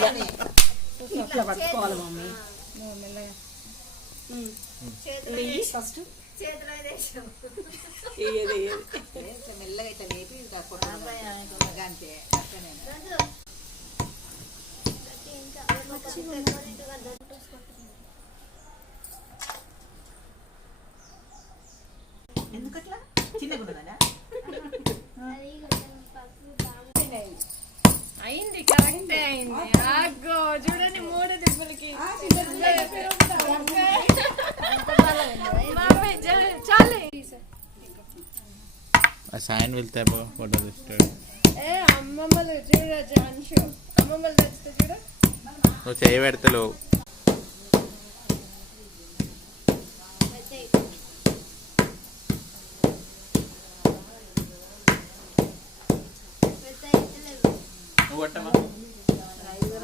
ఇట్లా పట్టుకోవాలి మమ్మీ మెల్లగా ఫస్ట్ మెల్లగా ఇట్లా లేపి అంతే ఎందుకట్లా చిన్నగా అయింది కరెక్టే అయింది ఆగో చూడండి 3 దిబ్బలకి చాలే సాయన్ వెళ్తే ఫోటో తీస్తాడు అమ్మమ్మలు చూడచ్చు అన్షు అమ్మమ్మలు తెచ్చితే చూడ నువ్వు చేయి పెడతలేవు నువ్వు కొట్టమా